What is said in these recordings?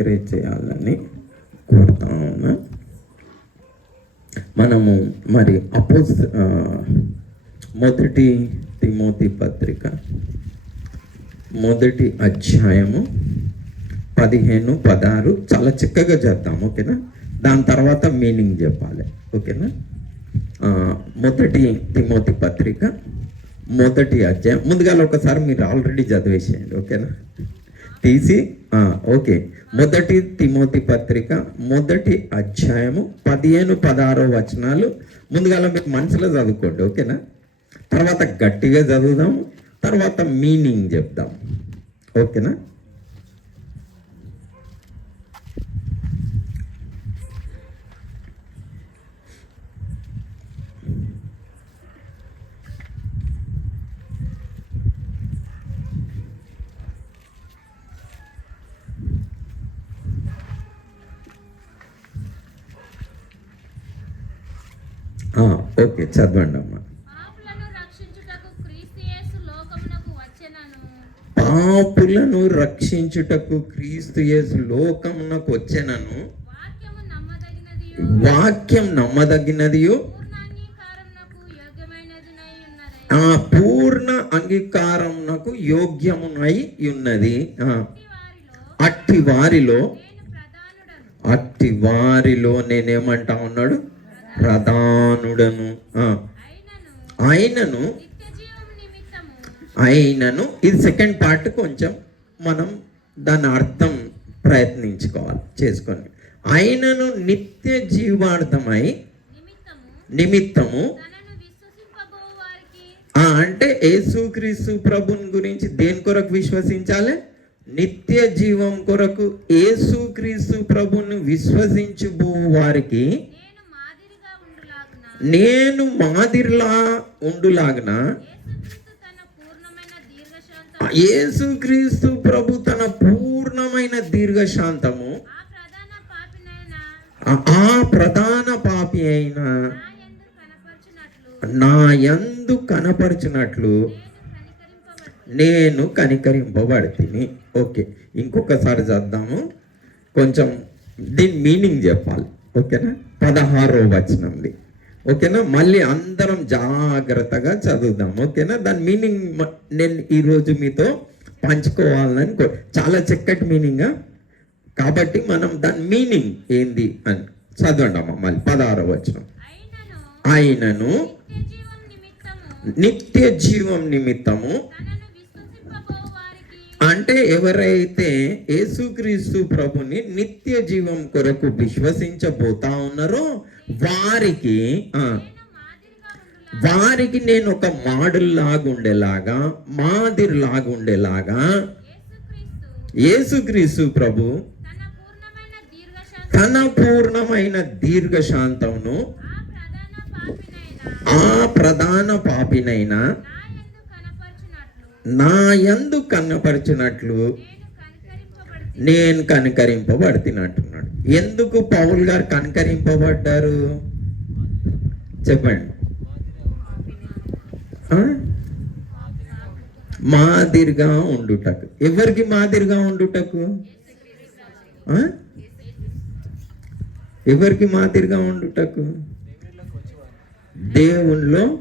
Encourage చేయాలని కోరుతా ఉన్నా మనము మరి అపోజ్ మొదటి తిమోతి పత్రిక మొదటి అధ్యాయము పదిహేను పదహారు చాలా చిక్కగా చేద్దాం ఓకేనా? దాని తర్వాత మీనింగ్ చెప్పాలి ఓకేనా? మొదటి తిమోతి పత్రిక మొదటి అధ్యాయం. ముందుగా ఒకసారి మీరు ఆల్రెడీ చదివేసేయండి ఓకేనా? తీసి ఓకే మొదటి తిమోతి పత్రిక మొదటి అధ్యాయము పదిహేను పదహారో వచనాలు. ముందుగా మీకు మనసులో చదువుకోండి ఓకేనా? తర్వాత గట్టిగా చదువుదాం తర్వాత మీనింగ్ చెప్దాం ఓకేనా ఆ, ఓకే చదవండి అమ్మా. పాపులను రక్షించుటకు క్రీస్తు యేసు లోకమునకు వచ్చెనను. నమ్మదగినది వాక్యం ఉన్నది. ఆ పూర్ణ అంగీకారమునకు యోగ్యమునై ఉన్నది. అట్టి వారిలో అట్టి వారిలో నేనేమంటా ఉన్నాడు? ప్రధానుడను ఆయనను ఆయనను ఇది సెకండ్ పార్ట్ కొంచెం మనం దాని అర్థం ప్రయత్నించుకోవాలి చేసుకొని ఆయనను నిత్య జీవార్థమై నిమిత్తము అంటే యేసుక్రీస్తు ప్రభుని గురించి దేని కొరకు విశ్వసించాలి? నిత్య జీవం కొరకు యేసుక్రీస్తు ప్రభుని విశ్వసించబో వారికి నేను మాదిరిలా ఉండులాగన యేసుక్రీస్తు యేసుక్రీస్తు ప్రభు తన పూర్ణమైన దీర్ఘశాంతము. ఆ ప్రధాన పాపి అయిన నా ఎందు కనపరిచినట్లు నేను కనికరింపబడితిని. ఓకే ఇంకొకసారి చేద్దాము. కొంచెం దీని మీనింగ్ చెప్పాలి. ఓకేనా? పదహారో వచనంది. ఓకేనా? మళ్ళీ అందరం జాగ్రత్తగా చదువుదాం. ఓకేనా? దాని మీనింగ్ నేను ఈరోజు మీతో పంచుకోవాలని కో- చాలా చక్కటి మీనింగ్ కాబట్టి మనం దాని మీనింగ్ ఏంది అని చదవండి అమ్మ మళ్ళీ పదహారో వచనం. అయినను ఆయనను నిత్య జీవం నిమిత్తము. అంటే ఎవరైతే యేసుక్రీస్తు ప్రభుని నిత్య జీవం కొరకు విశ్వసించబోతా ఉన్నారో వారికి వారికి నేను ఒక మోడల్ లాగుండేలాగా మాదిరి లాగుండేలాగా యేసుక్రీస్తు ప్రభు తన పూర్ణమైన దీర్ఘశాంతమును ఆ ప్రధాన పాపినైనా పాపినైన నా ఎందు కనపరిచినట్లు నేను కనికరింపబడి కనికరింపబడుతున్నట్టున్నాడు ఎందుకు పౌల్ గారు కనికరింపబడ్డారు? చెప్పండి. మాదిరిగా ఉండుటకు. ఎవరికి మాదిరిగా ఉండుటకు? ఎవరికి మాదిరిగా ఉండుటకు? దేవునిలో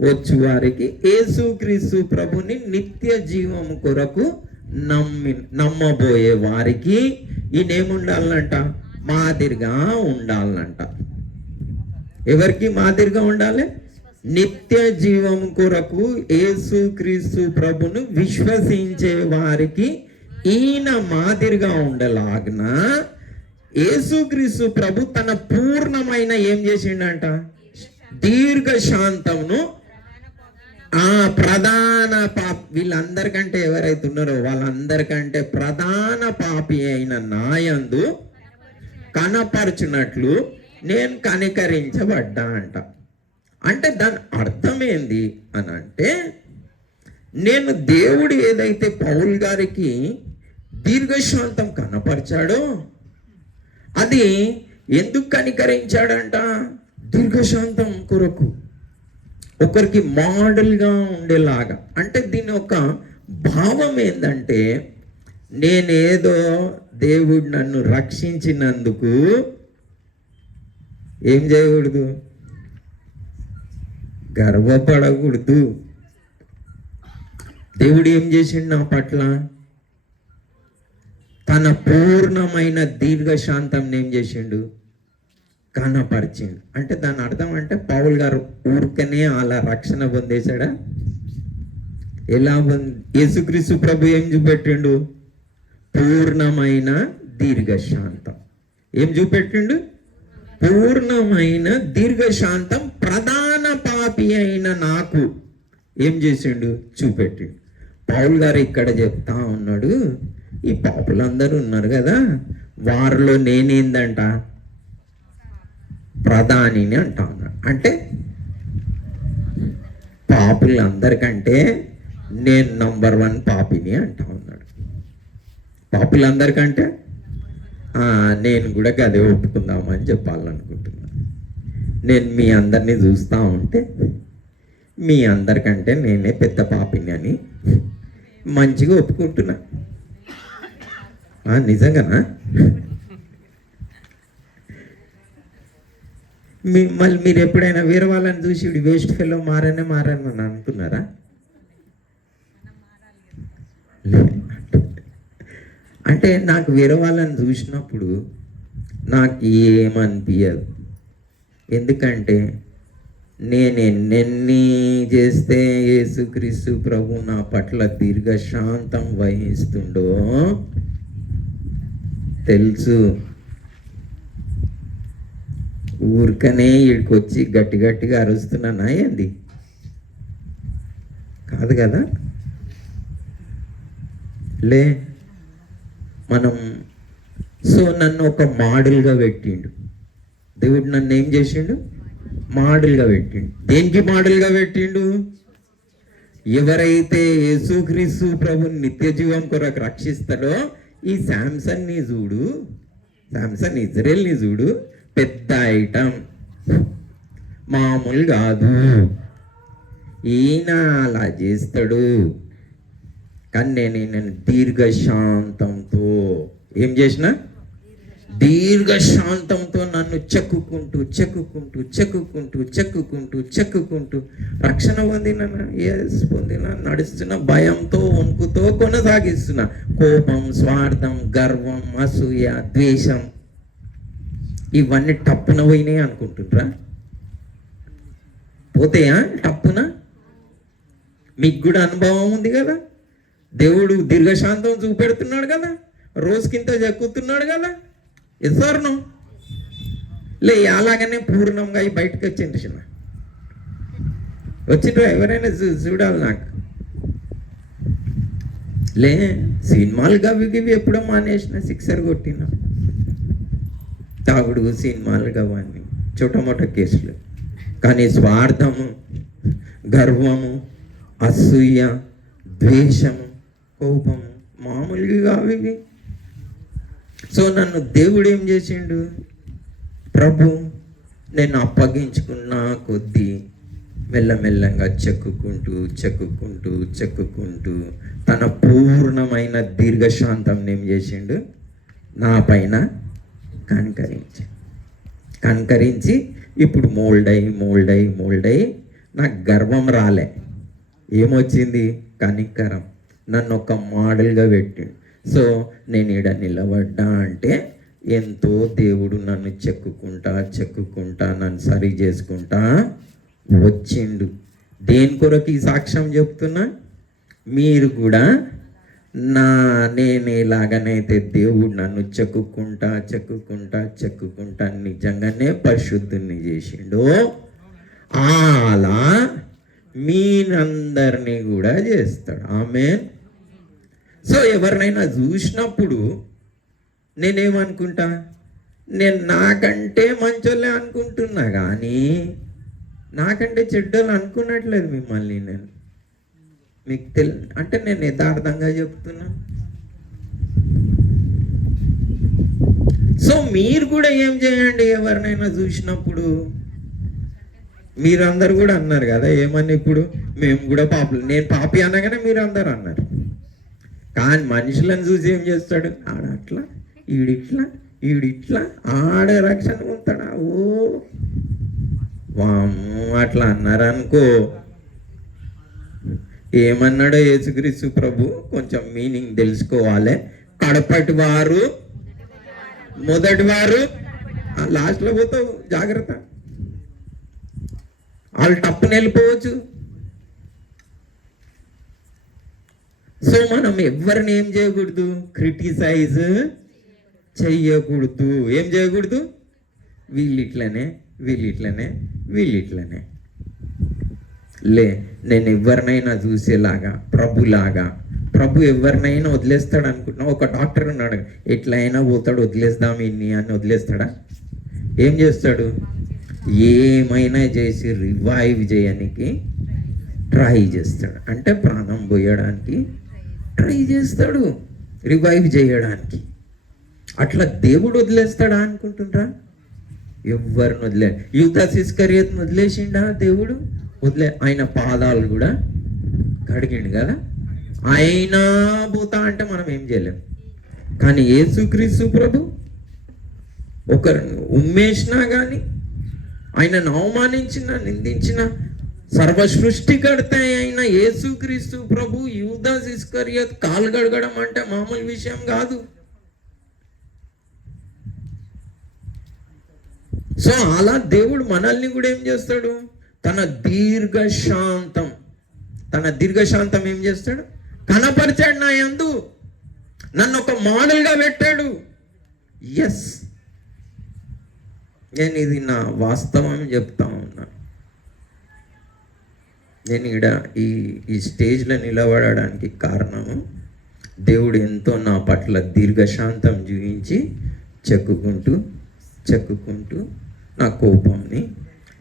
వచ్చి వారికి యేసుక్రీస్తు ప్రభుని నిత్య జీవము కొరకు నమ్మి నమ్మబోయే వారికి ఈయనేముండాలంట మాదిరిగా ఉండాలంట. ఎవరికి మాదిరిగా ఉండాలి? నిత్య జీవం కొరకు యేసుక్రీస్తు ప్రభును విశ్వసించే వారికి ఈయన మాదిరిగా ఉండలాగిన యేసుక్రీస్తు ప్రభు తన పూర్ణమైన ఏం చేసిండంట? దీర్ఘ శాంతమును ఆ ప్రధాన పాప వీళ్ళందరికంటే ఎవరైతే ఉన్నారో వాళ్ళందరికంటే ప్రధాన పాపి అయిన నాయందు కనపరచునట్లు నేను కనికరించబడ్డా అంట. అంటే దాని అర్థం ఏంది అని అంటే నేను దేవుడు ఏదైతే పౌల్ గారికి దీర్ఘశాంతం కనపరిచాడో అది ఎందుకు కనికరించాడంట? దీర్ఘశాంతం కొరకు. ఒకరికి మోడల్గా ఉండేలాగా. అంటే దీని ఒక భావం ఏంటంటే నేనేదో దేవుడు నన్ను రక్షించినందుకు ఏం చేయకూడదు? గర్వపడకూడదు. దేవుడు ఏం చేసిండు నా పట్ల? తన పూర్ణమైన దీర్ఘశాంతం ఏం చేసిండు? కనపరిచిండు అంటే దాని అర్థం అంటే పౌల్ గారు ఊరికనే అలా రక్షణ పొందేశాడా? ఎలా యేసుక్రీస్తు ప్రభు ఏం చూపెట్టిండు? పూర్ణమైన దీర్ఘశాంతం. ఏం చూపెట్టిండు? పూర్ణమైన దీర్ఘశాంతం ప్రధాన పాపి అయిన నాకు ఏం చేసిండు? చూపెట్టిండు. పౌల్ గారు ఇక్కడ చెప్తా ఉన్నాడు ఈ పాపులందరూ ఉన్నారు కదా వారిలో నేనేందంట? ప్రధానిని అంటా ఉన్నాడు అంటే పాపులందరికంటే నేను నంబర్ వన్ పాపిని అంటా ఉన్నాడు. పాపులందరికంటే? నేను కూడా గదే ఒప్పుకుందామని చెప్పాలనుకుంటున్నాను. నేను మీ అందరినీ చూస్తూ ఉంటే మీ అందరికంటే నేనే పెద్ద పాపిని అని మంచిగా ఒప్పుకుంటున్నా. నిజంగానా? మీ మళ్ళీ మీరు ఎప్పుడైనా వేరే వాళ్ళని చూసి ఇవి వేస్ట్ ఫెలో మారనే మారని అని అనుకున్నారా లేదు. అంటే నాకు వేరే వాళ్ళని చూసినప్పుడు నాకు ఏమనిపించదు ఎందుకంటే నేను ఎన్నెన్ని చేస్తే యేసుక్రీస్తు ప్రభు నా పట్ల దీర్ఘశాంతం వహిస్తుండో తెలుసు ఊరికనే వీడికి వచ్చి గట్టి గట్టిగా అరుస్తున్నానా ఏంది? కాదు కదా? లే మనం సో నన్ను ఒక మోడల్గా పెట్టిండు. దేవుడు నన్ను ఏం చేసిండు? మోడల్గా పెట్టిండు. దేనికి మోడల్గా పెట్టిండు? ఎవరైతే యేసుక్రీస్తు ప్రభు నిత్య జీవం కొరకు రక్షిస్తాడో ఈ శాంసన్ని చూడు. శాంసన్ ఇజ్రాయెల్ని చూడు. పెద్ద ఐటమ్ మామూలు కాదు. ఈయన అలా చేస్తాడు. కానీ నేను నేను దీర్ఘశాంతంతో. ఏం చేసిన? దీర్ఘశాంతంతో నన్ను చెక్కుకుంటూ చెక్కుకుంటూ చెక్కుకుంటూ చెక్కుకుంటూ చెక్కుకుంటూ రక్షణ పొందిన ఎస్ పొందిన నడుస్తున్న భయంతో వణుకుతో కొనసాగిస్తున్నా కోపం స్వార్థం గర్వం అసూయ ద్వేషం ఇవన్నీ టప్పున పోయినాయి అనుకుంటుండ్రా పోతాయా? టప్పున? మీకు కూడా అనుభవం ఉంది కదా? దేవుడు దీర్ఘశాంతం చూపెడుతున్నాడు కదా? రోజుకింత జక్కుతున్నాడు కదా? ఎసార్ను లే అలాగనే పూర్ణంగా అవి బయటకు వచ్చిండ్రు చిన్న వచ్చిండ్రా? ఎవరైనా చూ- చూడాలి నాకు. లే సినిమాలు గవి గివి ఎప్పుడో మానేసిన సిక్సర్ కొట్టినా. తాగుడు సినిమాలుగా వాడిని. చోటమోట కేసులు. కానీ స్వార్థము గర్వము అసూయ ద్వేషము కోపము మామూలుగా అవి. సో నన్ను దేవుడు ఏం చేసిండు? ప్రభు నేను అప్పగించుకున్న కొద్దీ మెల్లమెల్లంగా చెక్కుకుంటూ చెక్కుకుంటూ చెక్కుకుంటూ తన పూర్ణమైన దీర్ఘశాంతం ఏం చేసిండు? నా పైన కనికరించి కనకరించి ఇప్పుడు మోల్డ్ అయి మోల్డ్ అయి మోల్డ్ అయి నాకు గర్వం రాలే. ఏమొచ్చింది? కనికరం. నన్ను ఒక మోడల్గా పెట్టిండు సో నేను ఈడ నిలబడ్డా అంటే ఎంతో దేవుడు నన్ను చెక్కుకుంటా చెక్కుకుంటా నన్ను సరి చేసుకుంటా వచ్చిండు. దేని కొరకు ఈ సాక్ష్యం చెప్తున్నా? మీరు కూడా నా నేను దేవుడు నన్ను చెక్కుకుంటా చెక్కుకుంటా చెక్కుకుంటా నిజంగానే పరిశుద్ధుని చేసిండు అలా మీనందరినీ కూడా చేస్తాడు. ఆమె సో ఎవరినైనా చూసినప్పుడు నేనేమనుకుంటా? నేను నాకంటే మంచోళ్ళే అనుకుంటున్నా కానీ నాకంటే చెడ్డోళ్ళు అనుకున్నట్లేదు మిమ్మల్ని నేను. మీకు తెల్ అంటే నేను యథార్థంగా చెప్తున్నా. సో మీరు కూడా ఏం చేయండి ఎవరినైనా చూసినప్పుడు? మీరందరు కూడా అన్నారు కదా ఏమని ఇప్పుడు? మేము కూడా పాపలు నేను పాపి అనగానే మీరు అందరు అన్నారు. కానీ మనుషులను చూసి ఏం చేస్తాడు? ఆడ అట్లా ఈడిట్లా ఈడిట్లా ఆడ రక్షణ ఉంటాడా? ఓ! వామ్మో అట్లా అన్నారనుకో. ఏమన్నాడో యేసుక్రీస్తు ప్రభు? కొంచెం మీనింగ్ తెలుసుకోవాలి. కడపటి వారు? మొదటి వారు? లాస్ట్లో పోతావు జాగ్రత్త. వాళ్ళు టప్పుని వెళ్ళిపోవచ్చు. సో మనం ఎవరిని ఏం చేయకూడదు? క్రిటిసైజ్ చెయ్యకూడదు ఏం చేయకూడదు? వీళ్ళిట్లనే వీళ్ళిట్లనే వీళ్ళిట్లనే. లే నేను ఎవరినైనా చూసేలాగా ప్రభులాగా. ప్రభు ఎవరినైనా వదిలేస్తాడు అనుకుంటున్నావు ఒక డాక్టర్ ఉన్నాడు. ఎట్లయినా పోతాడు వదిలేద్దాం ఇన్ని అని వదిలేస్తాడా? ఏం చేస్తాడు? ఏమైనా చేసి రివైవ్ చేయడానికి ట్రై చేస్తాడు. అంటే ప్రాణం పోయడానికి ట్రై చేస్తాడు. రివైవ్ చేయడానికి. అట్లా దేవుడు వదిలేస్తాడా అనుకుంటుండ్రా? ఎవరిని వదిలే? యూత సిస్కరియత్ని వదిలేసిండా దేవుడు? వదిలే ఆయన పాదాలు కూడా కడిగిండు కదా? అయినా భూత అంటే మనం ఏం చేయలేం. కానీ యేసుక్రీస్తు ప్రభు ఒకరు ఉమ్మేసినా కానీ ఆయనను అవమానించిన నిందించిన సర్వ సృష్టికర్త అయిన యేసుక్రీస్తు ప్రభు యూదాస్ ఇస్కరియత్ కాలు గడగడం అంటే మామూలు విషయం కాదు. సో అలా దేవుడు మనల్ని కూడా ఏం చేస్తాడు? తన దీర్ఘశాంతం. తన దీర్ఘశాంతం ఏం చేస్తాడు? కనపరిచాడు నా యందు. నన్ను ఒక మోడల్గా పెట్టాడు. ఎస్ నేను ఇది నా వాస్తవం చెప్తా ఉన్నా. నేను ఇక్కడ ఈ ఈ స్టేజ్లో నిలబడడానికి కారణము దేవుడు ఎంతో నా పట్ల దీర్ఘశాంతం చూపించి చెక్కుకుంటూ చెక్కుకుంటూ నా కోపాన్ని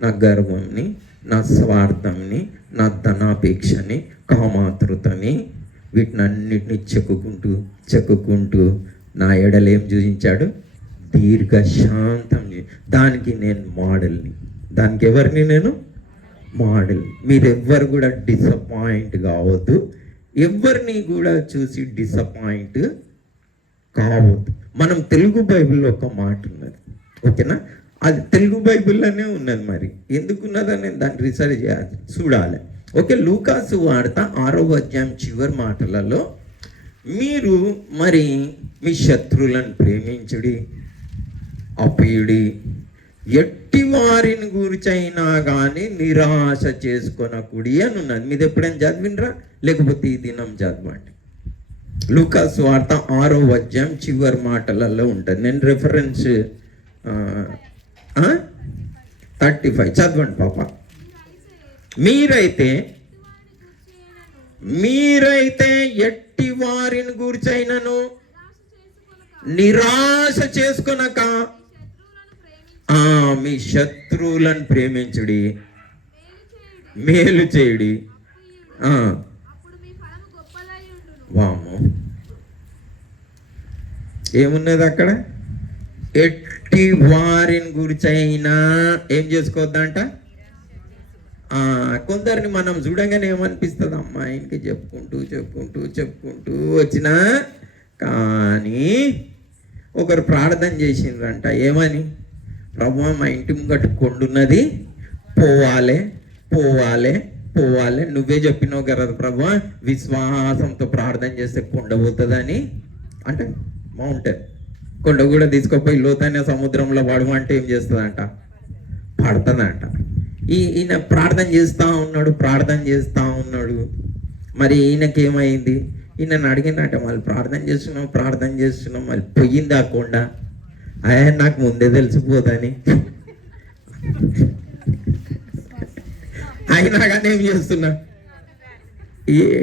నా గర్వంని నా స్వార్థంని నా ధనాపేక్షని కామాతృతని వీటినన్నిటిని చెక్కుకుంటూ చెక్కుకుంటూ నా ఎడలేం చూపించాడు. దీర్ఘశాంతం దానికి నేను మోడల్ని. దానికి ఎవరిని నేను? మోడల్ మీరెవ్వరు కూడా డిసప్పాయింట్ కావద్దు. ఎవరిని కూడా చూసి డిసప్పాయింట్ కావద్దు. మనం తెలుగు బైబిల్లో ఒక మాట ఉన్నది. ఓకేనా? అది తెలుగు బైబిల్లోనే ఉన్నది మరి. ఎందుకున్నదని దాన్ని రీసెర్చ్ చేయాలి చూడాలి. ఓకే లూకాసు వార్త ఆరో అధ్యాయం చివరి మాటలలో మీరు మరి మీ శత్రువులను ప్రేమించుడి అప్పియుడి ఎట్టి వారిని గురిచైనా కానీ నిరాశ చేసుకొనకుడి అని ఉన్నది. మీరు ఎప్పుడైనా చదివినరా? లేకపోతే ఈ దినం చదవండి. లూకాస్ వార్త ఆరో అధ్యాయం చివరి మాటలలో ఉంటుంది. నేను రెఫరెన్స్ థర్టీ ఫైవ్. చదవండి పాప. మీరైతే మీరైతే ఎట్టి వారిని గూర్చైనను నిరాశ చేసుకునక ఆ, మీ శత్రువులను ప్రేమించుడి మేలు చేయుడి. ఆ, వాము ఏమున్నది అక్కడ? ఎట్టి వారిని గురిచైనా ఏం చేసుకోవద్దంట? కొందరిని మనం చూడంగానే ఏమనిపిస్తుంది అమ్మాయికి చెప్పుకుంటూ చెప్పుకుంటూ చెప్పుకుంటూ వచ్చినా కానీ ఒకరు ప్రార్థన చేసిండ్రంట. ఏమని? ప్రభు మా ఇంటి ముంగట కొండున్నది. పోవాలే పోవాలే పోవాలే. నువ్వే చెప్పినావు కదా ప్రభు విశ్వాసంతో ప్రార్థన చేస్తే కొండ పోతుందని అంటే. మౌంటైన్ కొండ కూడా తీసుకుపోయి లోతైన సముద్రంలో పడమంటే ఏం చేస్తుందంట? పడుతుందంట. ఈ ఈయన ప్రార్థన చేస్తూ ఉన్నాడు ప్రార్థన చేస్తూ ఉన్నాడు. మరి ఈయనకి ఏమైంది? ఈయనను అడిగినట్ట మళ్ళీ ప్రార్థన చేస్తున్నాం ప్రార్థన చేస్తున్నాం మళ్ళీ పోయింది ఆ కొండ. అయ్యా నాకు ముందే తెలిసిపోదని. అయినా కానీ ఏం చేస్తున్నా?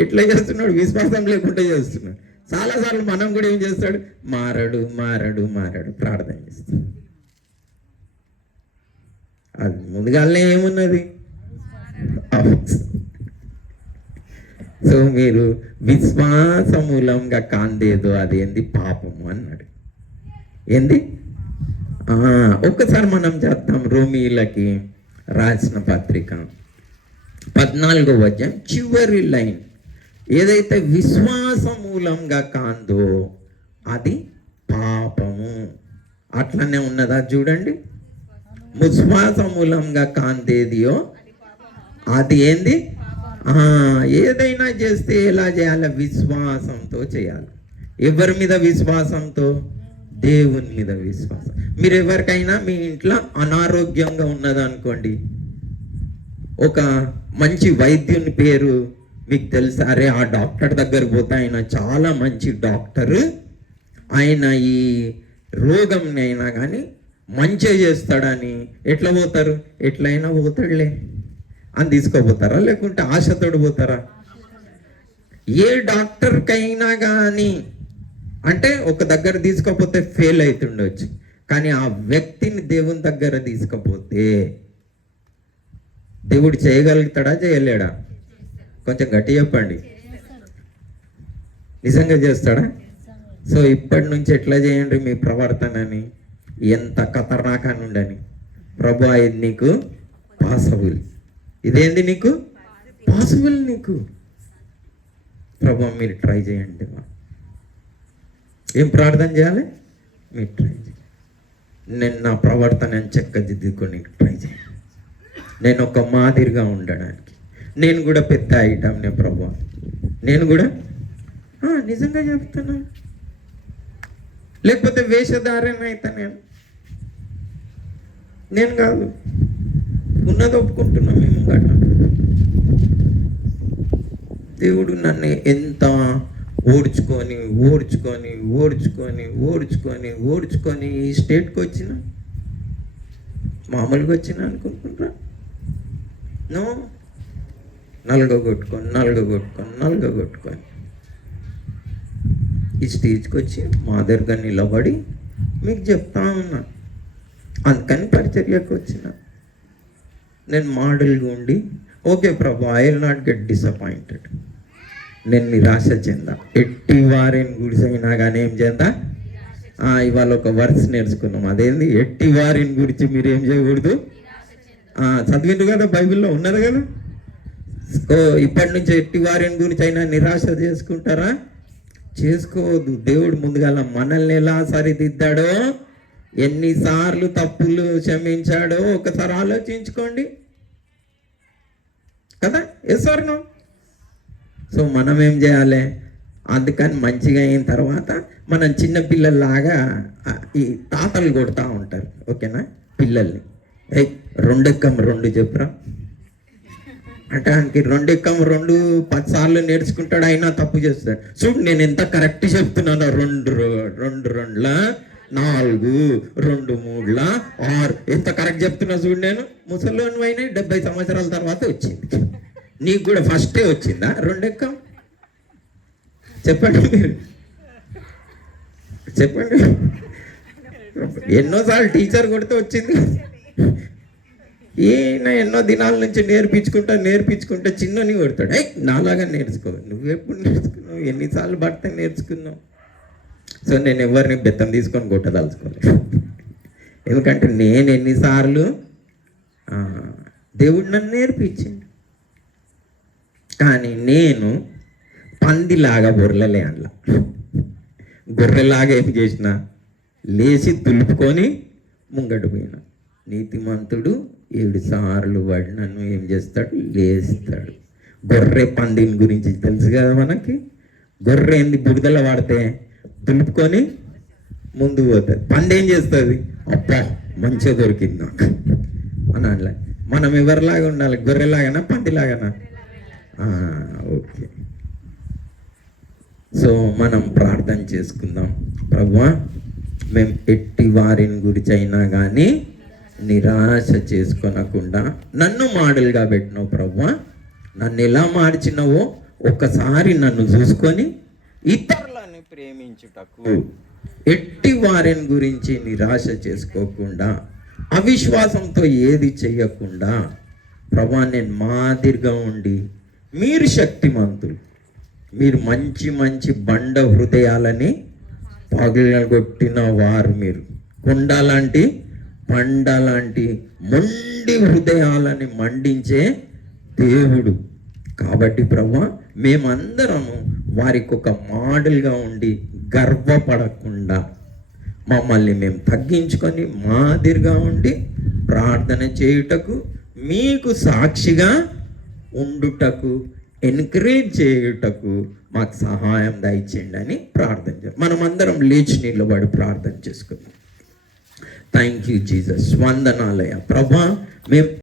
ఎట్లా చేస్తున్నాడు? విశ్వాసం లేకుండా చేస్తున్నాడు చాలాసార్లు మనం కూడా ఏం చేస్తాడు? మారడు మారడు మారడు ప్రార్థన చేస్తాడు. అది ముందుగానే ఏమున్నది? సో మీరు విశ్వాసమూలంగా కాందేదో అది ఏంది? పాపము అన్నాడు. ఏంది? ఒక్కసారి మనం చేద్దాం. రోమీలకి రాసిన పత్రిక పద్నాలుగో అధ్యాయం చివరి లైన్. ఏదైతే విశ్వాస మూలంగా కాందో అది పాపము. అట్లనే ఉన్నదా చూడండి. విశ్వాస మూలంగా కాందేదియో అది ఏంది? ఏదైనా చేస్తే ఎలా చేయాలి? విశ్వాసంతో చేయాలి. ఎవరి మీద విశ్వాసంతో? దేవుని మీద విశ్వాసం. మీరు ఎవరికైనా మీ ఇంట్లో అనారోగ్యంగా ఉన్నదనుకోండి. ఒక మంచి వైద్యుని పేరు మీకు తెలుసా అరే ఆ డాక్టర్ దగ్గర పోతే ఆయన చాలా మంచి డాక్టర్. ఆయన ఈ రోగం అయినా కానీ మంచిగా చేస్తాడని ఎట్లా పోతారు? ఎట్లయినా పోతాడులే. అని తీసుకోపోతారా? లేకుంటే ఆశతోడు పోతారా? ఏ డాక్టర్కైనా కానీ అంటే ఒక దగ్గర తీసుకోపోతే ఫెయిల్ అవుతుండొచ్చు కానీ ఆ వ్యక్తిని దేవుని దగ్గర తీసుకపోతే దేవుడు చేయగలుగుతాడా? చేయలేడా? కొంచెం గట్టి చెప్పండి. నిజంగా చేస్తాడా? సో ఇప్పటి నుంచి ఎట్లా చేయండి మీ ప్రవర్తనని? ఎంత ఖతర్నాక్ అని ఉండని ప్రభు ఇది నీకు పాసిబుల్. ఇదేంది నీకు? పాసిబుల్ నీకు. ప్రభు మీరు ట్రై చేయండి. మా ఏం ప్రార్థన చేయాలి? మీరు ట్రై చేయండి. నేను నా ప్రవర్తన చెక్కదిద్దుకొని ట్రై చేయండి నేను ఒక మాదిరిగా ఉండడానికి. నేను కూడా పెద్ద ఐటమ్నే ప్రభా. నేను కూడా? నిజంగా చెప్తున్నా. లేకపోతే వేషధారణ అయితే నేను. నేను కాదు. ఉన్నది ఒప్పుకుంటున్నా మేము గట్ట దేవుడు నన్ను ఎంత ఓడ్చుకొని ఓడ్చుకొని ఓడ్చుకొని ఓడ్చుకొని ఓడ్చుకొని ఈ స్టేట్కి వచ్చిన? మామూలుగా వచ్చిన అనుకుంటున్నా నో? నలగొట్టుకొని నలగొట్టుకొని నలగొట్టుకొని ఈ స్టేజ్కి వచ్చి మా దగ్గర నిలబడి మీకు చెప్తా ఉన్నా. అందుకని పరిచర్యకు వచ్చిన. నేను మోడల్గా ఉండి okay Prabhu I will not get disappointed. నేను నిరాశ చెందా. ఎట్టి వారిని గుడిసైనా కానీ ఏం చెందా? ఇవాళ ఒక వర్డ్స్ నేర్చుకున్నాం అదేంది? ఎట్టి వారిని గురించి మీరు ఏం చేయకూడదు? చదివిండు కదా బైబిల్లో? ఉన్నది కదా? సో ఇప్పటి నుంచి ఎట్టి వారిని గురించి అయినా నిరాశ చేసుకుంటారా? చేసుకోవద్దు. దేవుడు ముందుగాల మనల్ని ఎలా సరిదిద్దాడో ఎన్నిసార్లు తప్పులు క్షమించాడో ఒకసారి ఆలోచించుకోండి. కదా? ఎస్ నో సో మనం ఏం చేయాలి? అందుకని మంచిగా అయిన తర్వాత మనం చిన్న పిల్లల్లాగా ఈ తాతలు కొడతా ఉంటారు. ఓకేనా? పిల్లల్ని. ఏయ్ రెండెక్కం రెండు చెప్పురా. అంటే ఆయనకి రెండు ఎక్కం రెండు పది సార్లు నేర్చుకుంటాడు అయినా తప్పు చేస్తాడు. చూడు నేను ఎంత కరెక్ట్ చెప్తున్నాను రెండు రెండు రెండుల నాలుగు రెండు మూడుల ఆరు. ఎంత కరెక్ట్ చెప్తున్నా చూడు నేను? ముసలోని అయినా డెబ్బై సంవత్సరాల తర్వాత వచ్చింది. నీకు కూడా ఫస్టే వచ్చిందా? రెండు ఎక్కం? చెప్పండి మీరు. చెప్పండి. ఎన్నోసార్లు టీచర్ కొడితే వచ్చింది. ఈయన ఎన్నో దినాల నుంచి నేర్పించుకుంటా నేర్పించుకుంటా చిన్నని కొడతాడు. ఏ నాలాగా నేర్చుకో. నువ్వు ఎప్పుడు నేర్చుకున్నావు? ఎన్నిసార్లు పడితే నేర్చుకున్నావు? సో నేను ఎవరిని బెత్తం తీసుకొని కొట్టదలుచుకోలేదు. ఎందుకంటే నేను ఎన్నిసార్లు దేవుడు నన్ను నేర్పించింది కానీ నేను పందిలాగా బొర్రలే అందులో గొర్రెలాగా ఏం చేసిన లేచి తులుపుకొని ముంగడిపోయిన నీతిమంతుడు ఏడు సార్లు వాడు నన్ను ఏం చేస్తాడు? లేస్తాడు. గొర్రె పందిని గురించి తెలుసు కదా మనకి? గొర్రె ఏంది బుడిదల వాడితే దులుపుకొని ముందు పోతుంది పంది ఏం చేస్తుంది? అబ్బా మంచిగా దొరికింది నాకు. అని అనలే. మనం ఎవరిలాగా ఉండాలి? గొర్రెలాగానా? పందిలాగానా? ఓకే. సో మనం ప్రార్థన చేసుకుందాం. ప్రభువా మేము ఎట్టి వారిని గురించి అయినా కానీ నిరాశ చేసుకొనకుండా నన్ను మోడల్గా పెట్టినావు ప్రభు నన్ను ఎలా మార్చినావో ఒకసారి నన్ను చూసుకొని ఇతరులను ప్రేమించుటకు ఎట్టి వారిని గురించి నిరాశ చేసుకోకుండా అవిశ్వాసంతో ఏది చేయకుండా ప్రభా నేను మాదిరిగా ఉండి మీరు శక్తిమంతులు. మీరు మంచి మంచి బండ హృదయాలని పగలగొట్టిన వారు మీరు. కొండ లాంటి పండ లాంటి మొండి హృదయాలని మండించే దేవుడు. కాబట్టి ప్రభు మేమందరము వారికి ఒక మోడల్గా ఉండి గర్వపడకుండా మమ్మల్ని మేము తగ్గించుకొని మాదిరిగా ఉండి ప్రార్థన చేయుటకు మీకు సాక్షిగా ఉండుటకు ఎన్కరేజ్ చేయుటకు మాకు సహాయం దయచేయండి అని ప్రార్థన చేయాలి మనమందరం లేచి నిలబడి ప్రార్థన చేసుకుందాం. థ్యాంక్ యూ జీసస్ వందనాలయ ప్రభా మేము